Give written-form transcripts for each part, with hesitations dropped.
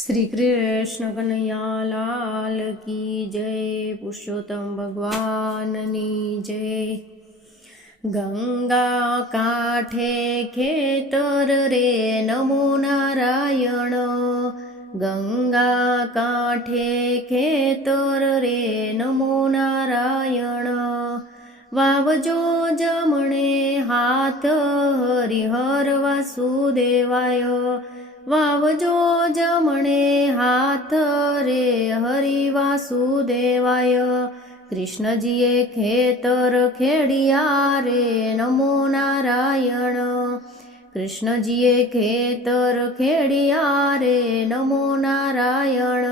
શ્રી કૃષ્ણ કનૈયા લાલ કી જય, પુરુષોત્તમ ભગવાનની જય। ગંગા કાંઠે ખેતર રે નમો નારાયણ, ગંગા કાંઠે ખેતર રે નમો નારાયણ। વાવજો જમણે હાથ હરિહર વાસુદેવાય, વાવજો જમણે હાથ રે હરિ વાસુદેવાય। કૃષ્ણજીએ ખેતર ખેડિયા રે નમો નારાયણ, કૃષ્ણજીએ ખેતર ખેડિયા રે નમો નારાયણ।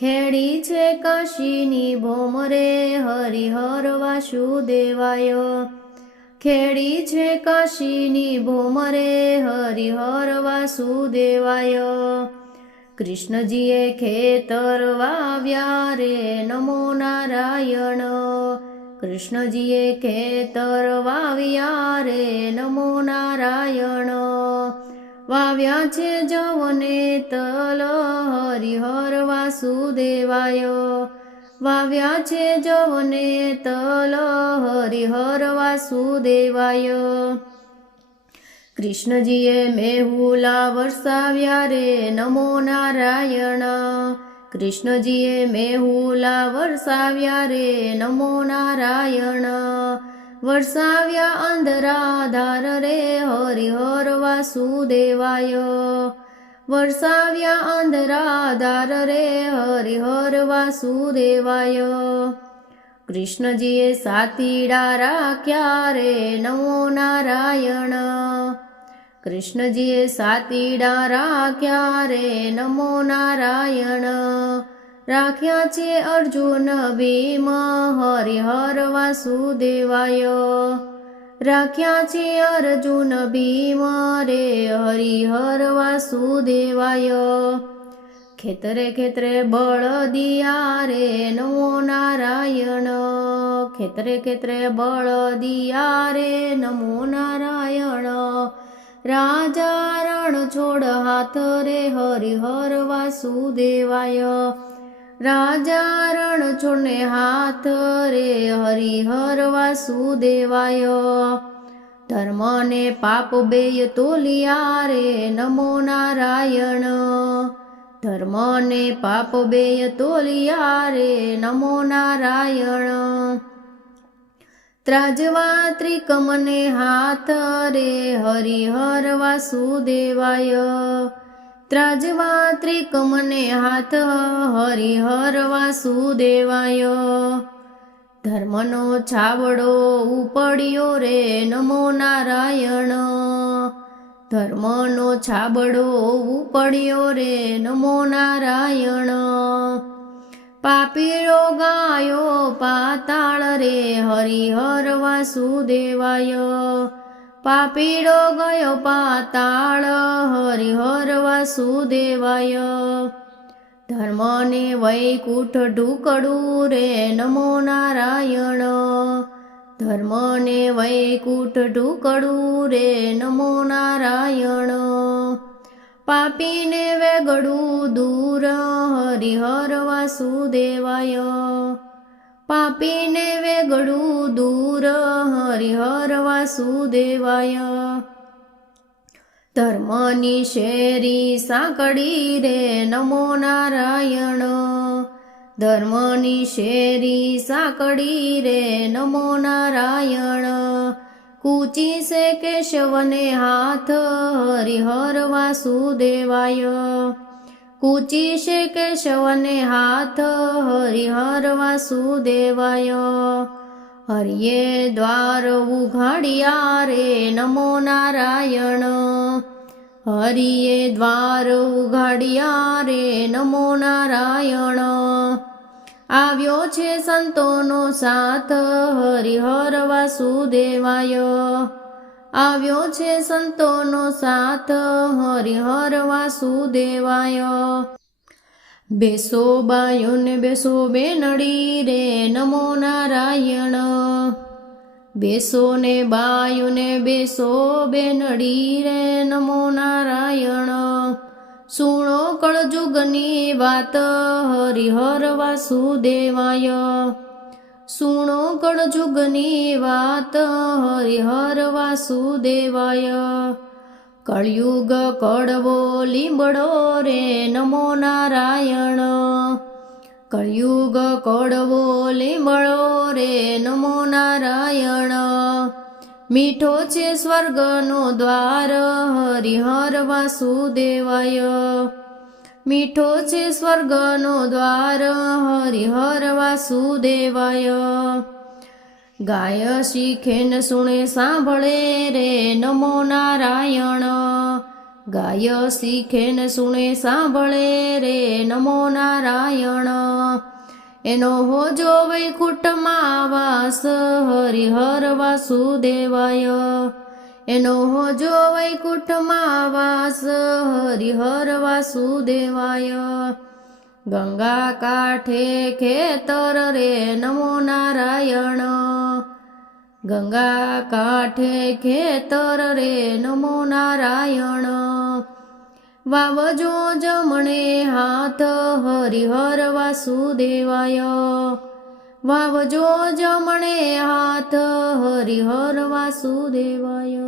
ખેડી છે કાશીની ભોમ રે હરિહર વાસુદેવાય, ખેડી છે કાશીની ભોમ રે હરિહર વાસુદેવાય। કૃષ્ણજીએ ખેતર વાવ્યા રે નમો નારાયણ, કૃષ્ણજીએ ખેતર વાવ્યા રે નમો નારાયણ। વાવ્યા છે જવને તલ હરિહર વાસુદેવાય, વાવ્યા છે જવને તલ હરિહર વાસુદેવાય। કૃષ્ણજીએ મેહુલા વરસાવ્યા રે નમો નારાયણ, કૃષ્ણજીએ મેહુલા વરસાવ્યા રે નમો નારાયણ। વરસાવ્યા અંધરાધાર રે હરિહર વાસુદેવાય, વરસાવ્યા અંધરાધાર રે હરિહર વાસુદેવાય। કૃષ્ણજીએ સાતીડા રાખ્યા રે નમો નારાયણ, કૃષ્ણજીએ સાતીડા રાખ્યા રે નમો નારાયણ। રાખ્યા છે અર્જુન ભીમ હરિહર વાસુદેવાય, રાખ્યા છે અર્જુન ભીમ રે હરિહર વાસુદેવાય। ખેતરે ખેતરે બળદિયા રે નમો નારાયણ, ખેતરે ખેતરે બળદિયા રે નમો નારાયણ। રાજા રણ છોડ હાથ રે હરિહર વાસુદેવાય, રાજા રણ છોડને હાથ રે હરિહર વાસુદેવાય। ધર્મ ને પાપ બેય તોલિયા રે નમો નારાયણ, ધર્મ ને પાપ બેય તોલિયા રે નમો નારાયણ। ત્રાજવા ત્રિકમને હાથ રે હરિહર વાસુદેવાય, ત્રાજવા ત્રિકમને હાથ હરિહર વાસુદેવાય। ધર્મનો છાબડો ઉપડ્યો રે નમો નારાયણ, ધર્મનો છાબડો ઉપડ્યો રે નમો નારાયણ। પાપીળો ગાયો પાતાળ રે હરિહર વાસુદેવાય, પાપીળો ગયો પાતાળ હરિહર વાસુદેવાય। ધર્મને વૈકુંઠ ઢુકડું રે નમો નારાયણ, ધર્મને વૈકુંઠ ઢુકડું રે નમો નારાયણ। પાપીને વેગડું દૂર હરિહર વાસુદેવાય, પાપીને વેગડું દૂર હરિહર વાસુદેવાય। ધર્મની શેરી સાંકળી રે નમો નારાયણ, ધર્મની શેરી સાંકળી રે નમો નારાયણ। કૂચી છે કેશવને હાથ હરિહર વાસુદેવાય, કૂચી છે કેશવને હાથ હરિહર વાસુદેવાય। હરિએ દ્વાર ઉઘાડ્યા રે નમો નારાયણ, હરિએ દ્વાર ઉઘાડ્યા રે નમો નારાયણ। આવ્યો છે સંતોનો સાથ હરિહર વાસુદેવાય, આવ્યો છે સંતોનો સાથ હરિહર વાસુદેવાય। બેસો બાયુને બેસો બેનડી રે નમો નારાયણ, બેસો ને બાયુને બેસો બેનડી રે નમો નારાયણ। સુણો કળજુગની વાત હરિહર વાસુદેવાય. સુણો કળજુગની વાત હરિહર વાસુદેવાય. કળયુગ કડવો લીંબડો રે નમો નારાયણ. કળયુગ કડવો લીંબડો રે નમો નારાયણ. મીઠો છે સ્વર્ગનો દ્વાર હરિહર વાસુદેવાય. મીઠો છે સ્વર્ગનો દ્વાર હરિહર વાસુદેવાય. ગાય શીખે ન સુણે સાંભળે રે નમો નારાયણ. ગાય શીખે ન સુણે સાંભળે રે નમો નારાયણ. એનો હોજો વૈકુંઠમાં વાસ હરિહર વાસુદેવાય. એનો હોજો વૈકુંઠમાં વાસ હરિહર વાસુદેવાય. ગંગા કાંઠે ખેતર રે નમો નારાયણ. ગંગા કાંઠે ખેતર રે નમો નારાયણ. વાવજો જમણે હાથ હરિહર વાસુદેવાય. વાવજો જમણે હાથ હરિહર વાસુદેવાય.